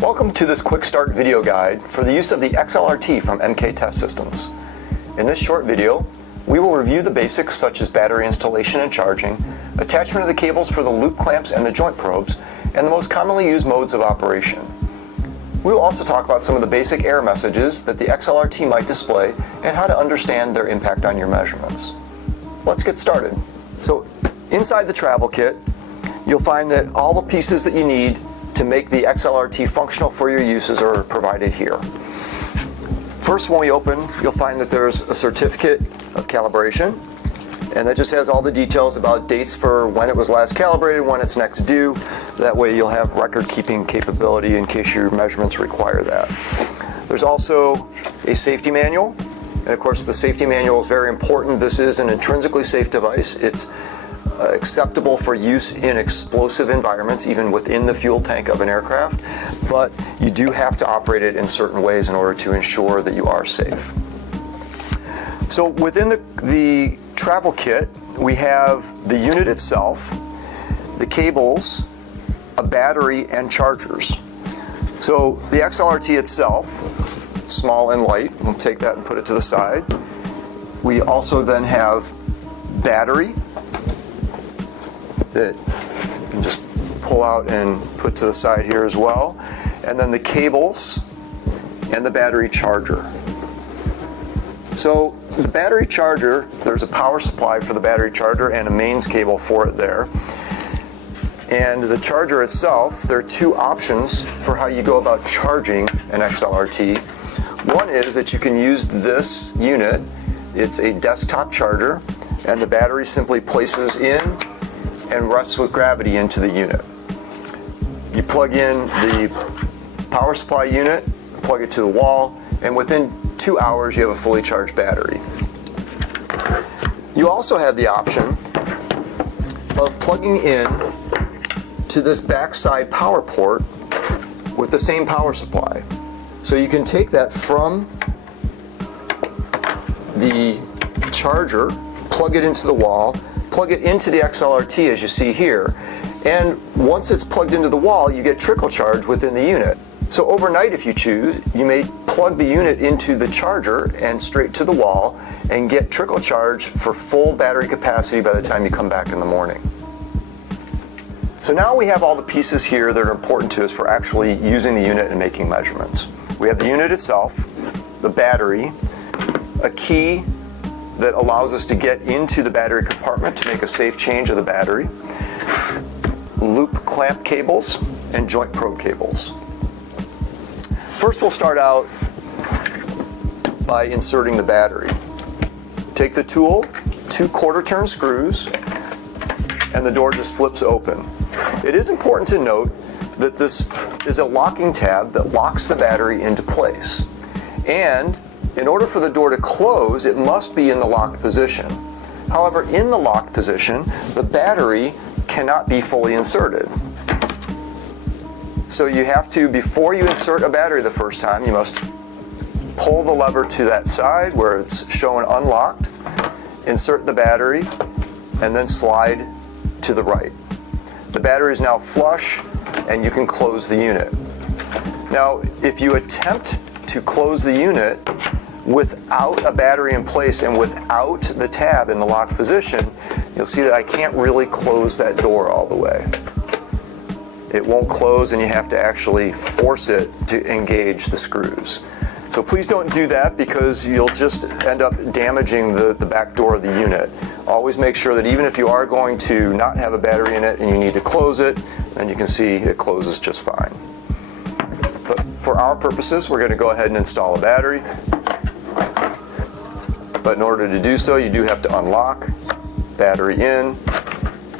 Welcome to this quick start video guide for the use of the ExLRT from MK Test Systems. In this short video, we will review the basics such as battery installation and charging, attachment of the cables for the loop clamps and the joint probes, and the most commonly used modes of operation. We will also talk about some of the basic error messages that the ExLRT might display and how to understand their impact on your measurements. Let's get started. So inside the travel kit, you'll find that all the pieces that you need to make the ExLRT functional for your uses are provided here. First, when we open, you'll find that there's a certificate of calibration, and that just has all the details about dates for when it was last calibrated, when it's next due. That way you'll have record-keeping capability in case your measurements require that. There's also a safety manual, and of course the safety manual is very important. This is an intrinsically safe device. It's acceptable for use in explosive environments, even within the fuel tank of an aircraft, but you do have to operate it in certain ways in order to ensure that you are safe. So within the travel kit, we have the unit itself, the cables, a battery, and chargers. So the ExLRT itself, small and light, we'll take that and put it to the side. We also then have battery that you can just pull out and put to the side here as well. And then the cables and the battery charger. So the battery charger, there's a power supply for the battery charger and a mains cable for it there. And the charger itself, there are two options for how you go about charging an ExLRT. One is that you can use this unit. It's a desktop charger, and the battery simply places in and rests with gravity into the unit. You plug in the power supply unit, plug it to the wall, and within 2 hours you have a fully charged battery. You also have the option of plugging in to this backside power port with the same power supply. So you can take that from the charger, plug it into the wall, plug it into the ExLRT as you see here, and once it's plugged into the wall, you get trickle charge within the unit. So overnight, if you choose, you may plug the unit into the charger and straight to the wall and get trickle charge for full battery capacity by the time you come back in the morning. So now we have all the pieces here that are important to us for actually using the unit and making measurements. We have the unit itself, the battery, a key that allows us to get into the battery compartment to make a safe change of the battery, loop clamp cables, and joint probe cables. First, we'll start out by inserting the battery. Take the tool, 2 quarter-turn screws, and the door just flips open. It is important to note that this is a locking tab that locks the battery into place. And in order for the door to close, it must be in the locked position. However, in the locked position, the battery cannot be fully inserted. So you have to, before you insert a battery the first time, you must pull the lever to that side where it's shown unlocked, insert the battery, and then slide to the right. The battery is now flush, and you can close the unit. Now, if you attempt to close the unit without a battery in place and without the tab in the locked position, you'll see that I can't really close that door all the way. It won't close, and you have to actually force it to engage the screws. So please don't do that, because you'll just end up damaging the back door of the unit. Always make sure that even if you are going to not have a battery in it and you need to close it, then you can see it closes just fine. But for our purposes, we're going to go ahead and install a battery. But in order to do so, you do have to unlock, battery in,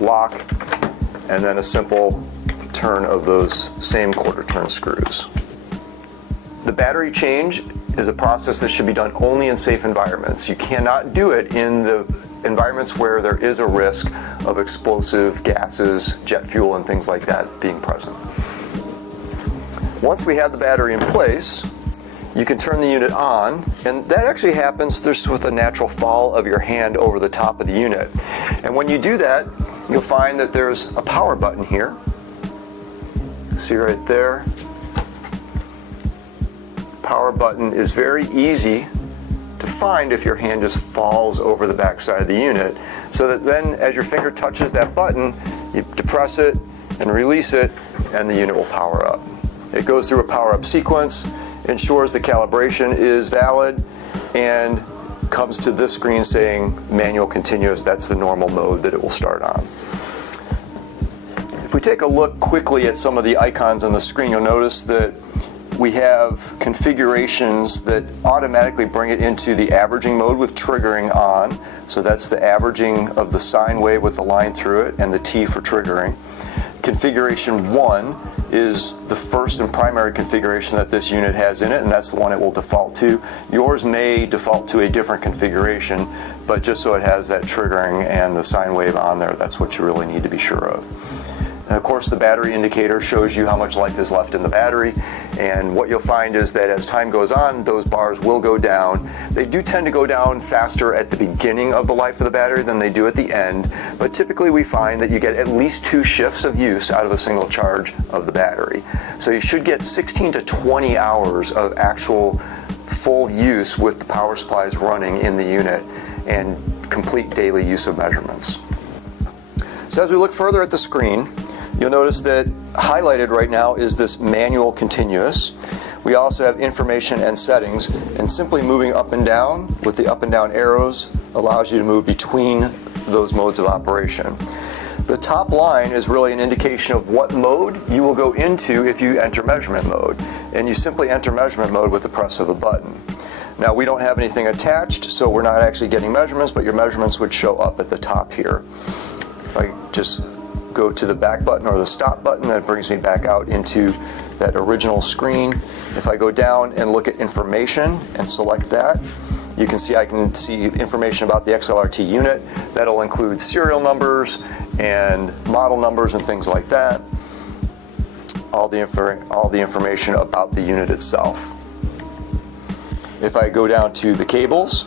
lock, and then a simple turn of those same quarter-turn screws. The battery change is a process that should be done only in safe environments. You cannot do it in the environments where there is a risk of explosive gases, jet fuel, and things like that being present. Once we have the battery in place, you can turn the unit on, and that actually happens just with a natural fall of your hand over the top of the unit. And when you do that, you'll find that there's a power button here. See right there. power button is very easy to find if your hand just falls over the back side of the unit, so that then as your finger touches that button, you depress it and release it, and the unit will power up. It goes through a power up sequence, ensures the calibration is valid, and comes to this screen saying manual continuous. That's the normal mode that it will start on. If we take a look quickly at some of the icons on the screen, you'll notice that we have configurations that automatically bring it into the averaging mode with triggering on. So that's the averaging of the sine wave with the line through it and the T for triggering. Configuration 1 is the first and primary configuration that this unit has in it, and that's the one it will default to. Yours may default to a different configuration, but just so it has that triggering and the sine wave on there, that's what you really need to be sure of. And of course, the battery indicator shows you how much life is left in the battery, and what you'll find is that as time goes on, those bars will go down. They do tend to go down faster at the beginning of the life of the battery than they do at the end, but typically we find that you get at least 2 shifts of use out of a single charge of the battery. So you should get 16 to 20 hours of actual full use with the power supplies running in the unit and complete daily use of measurements. So as we look further at the screen, you'll notice that highlighted right now is this manual continuous. We also have information and settings, and simply moving up and down with the up and down arrows allows you to move between those modes of operation. The top line is really an indication of what mode you will go into if you enter measurement mode, and you simply enter measurement mode with the press of a button. Now, we don't have anything attached, so we're not actually getting measurements, but your measurements would show up at the top here. If I just go to the back button or the stop button, that brings me back out into that original screen. If I go down and look at information and select that, you can see I can see information about the ExLRT unit. That'll include serial numbers and model numbers and things like that. All the information about the unit itself. If I go down to the cables,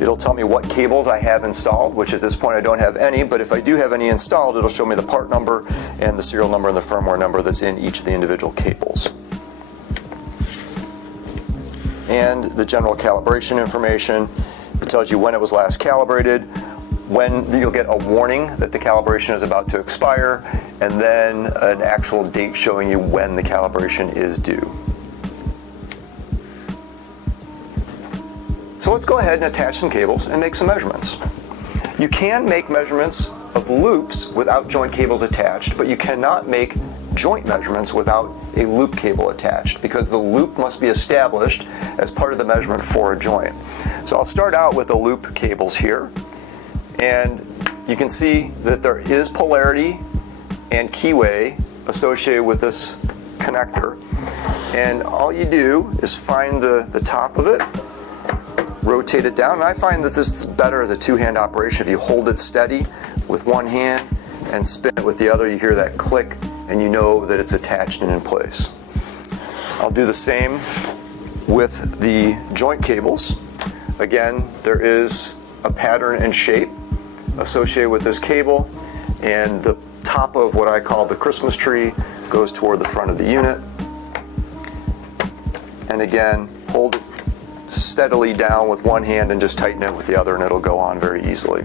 it'll tell me what cables I have installed, which at this point I don't have any, but if I do have any installed, it'll show me the part number and the serial number and the firmware number that's in each of the individual cables. And the general calibration information. It tells you when it was last calibrated, when you'll get a warning that the calibration is about to expire, and then an actual date showing you when the calibration is due. So let's go ahead and attach some cables and make some measurements. You can make measurements of loops without joint cables attached, but you cannot make joint measurements without a loop cable attached, because the loop must be established as part of the measurement for a joint. So I'll start out with the loop cables here, and you can see that there is polarity and keyway associated with this connector, and all you do is find the top of it, rotate it down, and I find that this is better as a two-hand operation. If you hold it steady with one hand and spin it with the other, you hear that click and you know that it's attached and in place. I'll do the same with the joint cables. Again, there is a pattern and shape associated with this cable, and the top of what I call the Christmas tree goes toward the front of the unit. And again, hold it steadily down with one hand and just tighten it with the other, and it'll go on very easily.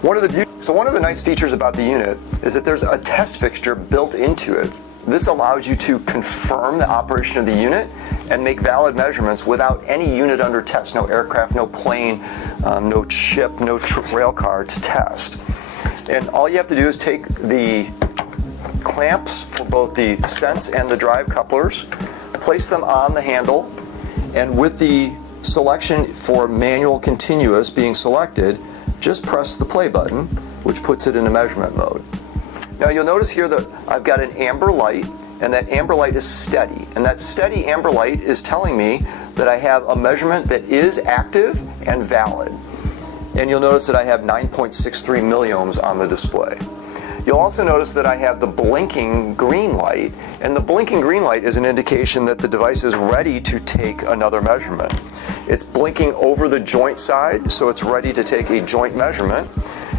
One of the nice features about the unit is that there's a test fixture built into it. This allows you to confirm the operation of the unit and make valid measurements without any unit under test, no aircraft, no plane, no ship, no rail car to test. And all you have to do is take the clamps for both the sense and the drive couplers, place them on the handle, and with the selection for manual continuous being selected, just press the play button, which puts it into measurement mode. Now you'll notice here that I've got an amber light, and that amber light is steady. And that steady amber light is telling me that I have a measurement that is active and valid. And you'll notice that I have 9.63 milliohms on the display. You'll also notice that I have the blinking green light, and the blinking green light is an indication that the device is ready to take another measurement. It's blinking over the joint side, so it's ready to take a joint measurement,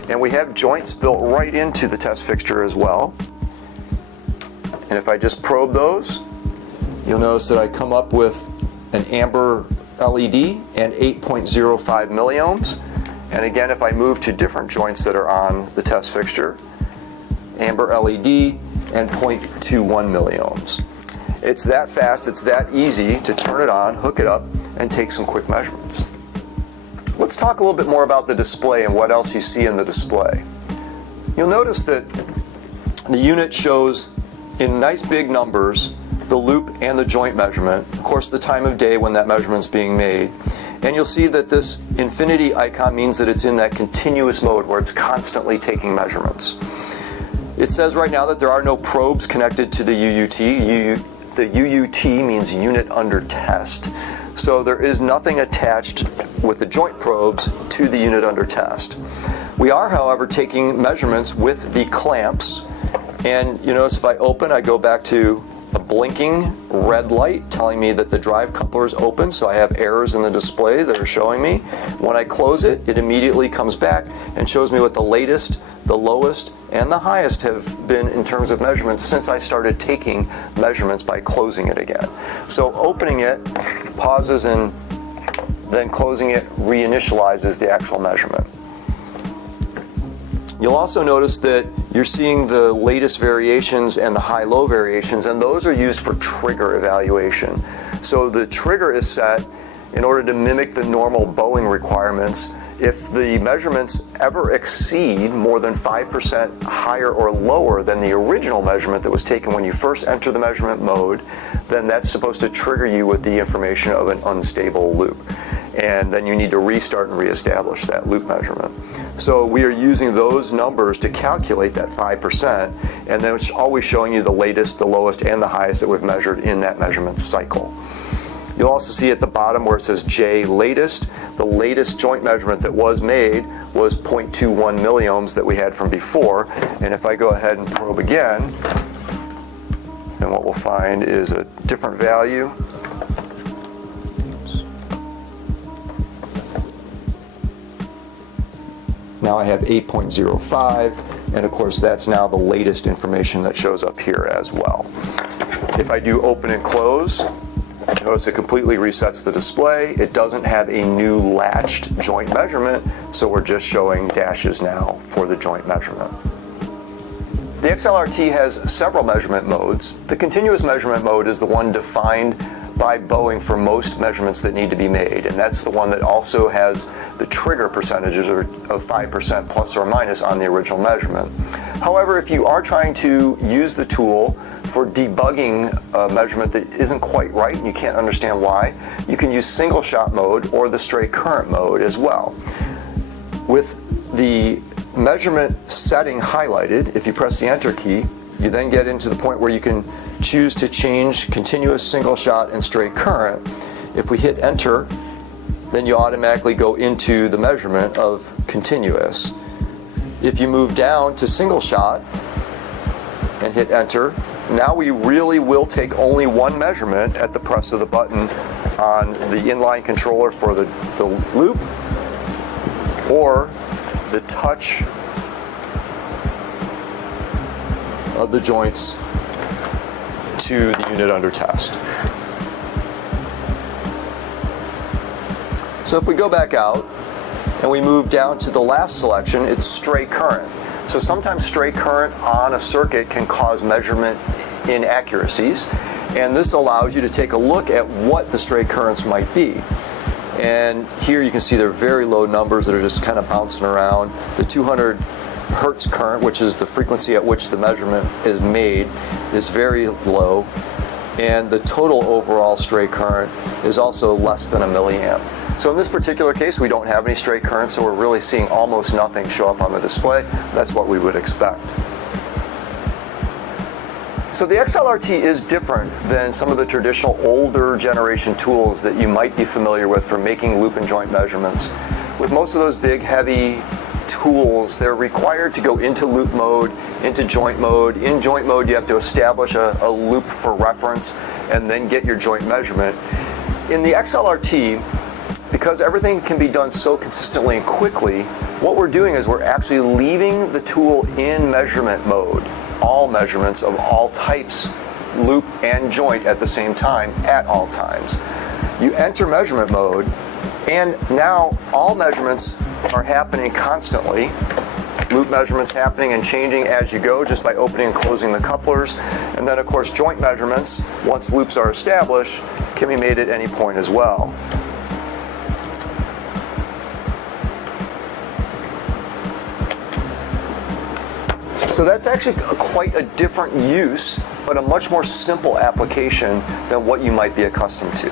and we have joints built right into the test fixture as well. And if I just probe those, you'll notice that I come up with an amber LED and 8.05 milliohms. And again, if I move to different joints that are on the test fixture, amber LED and 0.21 milliohms. It's that fast, it's that easy to turn it on, hook it up, and take some quick measurements. Let's talk a little bit more about the display and what else you see in the display. You'll notice that the unit shows in nice big numbers the loop and the joint measurement, of course the time of day when that measurement's being made, and you'll see that this infinity icon means that it's in that continuous mode where it's constantly taking measurements. It says right now that there are no probes connected to the UUT. The UUT means unit under test. So there is nothing attached with the joint probes to the unit under test. We are, however, taking measurements with the clamps. And you notice if I open, I go back to a blinking red light telling me that the drive coupler is open, so I have errors in the display that are showing me. When I close it, it immediately comes back and shows me what the latest, the lowest, and the highest have been in terms of measurements since I started taking measurements by closing it again. So opening it pauses and then closing it reinitializes the actual measurement. You'll also notice that you're seeing the latest variations and the high-low variations, and those are used for trigger evaluation. So the trigger is set in order to mimic the normal Boeing requirements. If the measurements ever exceed more than 5% higher or lower than the original measurement that was taken when you first enter the measurement mode, then that's supposed to trigger you with the information of an unstable loop. And then you need to restart and reestablish that loop measurement. So we are using those numbers to calculate that 5%, and then it's always showing you the latest, the lowest, and the highest that we've measured in that measurement cycle. You'll also see at the bottom where it says J latest, the latest joint measurement that was made was 0.21 milliohms that we had from before. And if I go ahead and probe again, then what we'll find is a different value. Now I have 8.05, and of course that's now the latest information that shows up here as well. If I do open and close, notice it completely resets the display. It doesn't have a new latched joint measurement, so we're just showing dashes now for the joint measurement. The ExLRT has several measurement modes. The continuous measurement mode is the one defined by Boeing for most measurements that need to be made, and that's the one that also has the trigger percentages of 5% plus or minus on the original measurement. However, if you are trying to use the tool for debugging a measurement that isn't quite right and you can't understand why, you can use single shot mode or the straight current mode as well. With the measurement setting highlighted, if you press the enter key, you then get into the point where you can choose to change continuous, single shot, and straight current. If we hit enter, then you automatically go into the measurement of continuous. If you move down to single shot and hit enter, now we really will take only one measurement at the press of the button on the inline controller for the loop or the touch of the joints to the unit under test. So if we go back out and we move down to the last selection, it's straight current. So sometimes straight current on a circuit can cause measurement inaccuracies, and this allows you to take a look at what the straight currents might be. And here you can see they're very low numbers that are just kind of bouncing around. The 200 hertz current, which is the frequency at which the measurement is made, is very low, and the total overall straight current is also less than a milliamp. So in this particular case, we don't have any straight current, so we're really seeing almost nothing show up on the display. That's what we would expect. So the ExLRT is different than some of the traditional older generation tools that you might be familiar with for making loop and joint measurements. With most of those big, heavy tools, they're required to go into loop mode, into joint mode. In joint mode, you have to establish a loop for reference and then get your joint measurement. In the ExLRT, because everything can be done so consistently and quickly, what we're doing is we're actually leaving the tool in measurement mode. all measurements of all types, loop and joint at the same time at all times. You enter measurement mode, and now all measurements are happening constantly. Loop measurements happening and changing as you go just by opening and closing the couplers. And then of course joint measurements, once loops are established, can be made at any point as well. So that's actually quite a different use, but a much more simple application than what you might be accustomed to.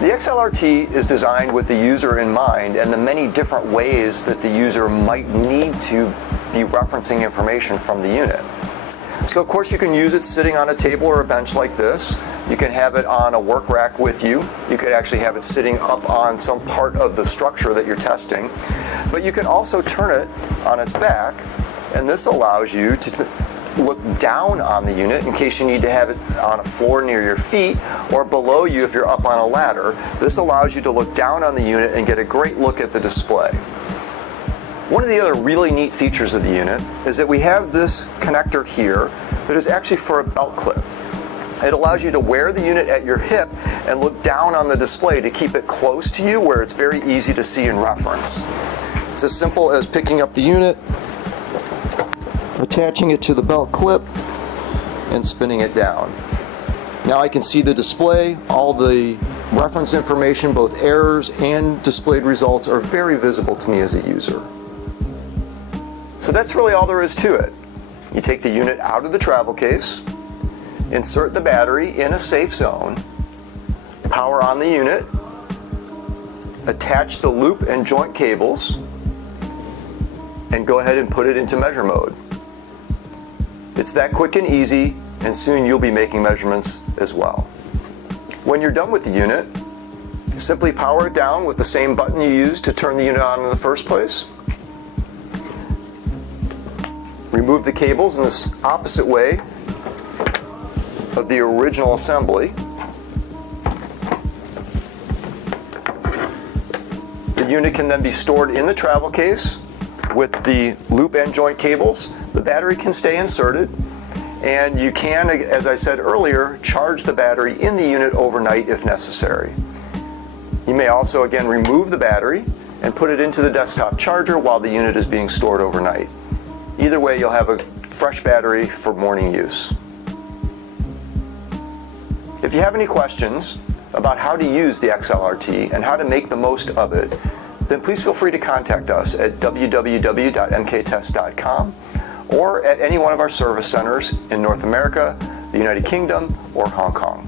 The ExLRT is designed with the user in mind and the many different ways that the user might need to be referencing information from the unit. So of course you can use it sitting on a table or a bench like this. You can have it on a work rack with you. You could actually have it sitting up on some part of the structure that you're testing. But you can also turn it on its back, and this allows you to look down on the unit in case you need to have it on a floor near your feet or below you if you're up on a ladder. This allows you to look down on the unit and get a great look at the display. One of the other really neat features of the unit is that we have this connector here that is actually for a belt clip. It allows you to wear the unit at your hip and look down on the display to keep it close to you where it's very easy to see and reference. It's as simple as picking up the unit, attaching it to the belt clip, and spinning it down. Now I can see the display. All the reference information, both errors and displayed results, are very visible to me as a user. So that's really all there is to it. You take the unit out of the travel case, insert the battery in a safe zone, power on the unit, attach the loop and joint cables, and go ahead and put it into measure mode. It's that quick and easy, and soon you'll be making measurements as well. When you're done with the unit, simply power it down with the same button you used to turn the unit on in the first place. Remove the cables in this opposite way of the original assembly. The unit can then be stored in the travel case with the loop and joint cables. The battery can stay inserted, and you can, as I said earlier, charge the battery in the unit overnight if necessary. You may also again remove the battery and put it into the desktop charger while the unit is being stored overnight. Either way, you'll have a fresh battery for morning use. If you have any questions about how to use the ExLRT and how to make the most of it, then please feel free to contact us at www.mktest.com or at any one of our service centers in North America, the United Kingdom, or Hong Kong.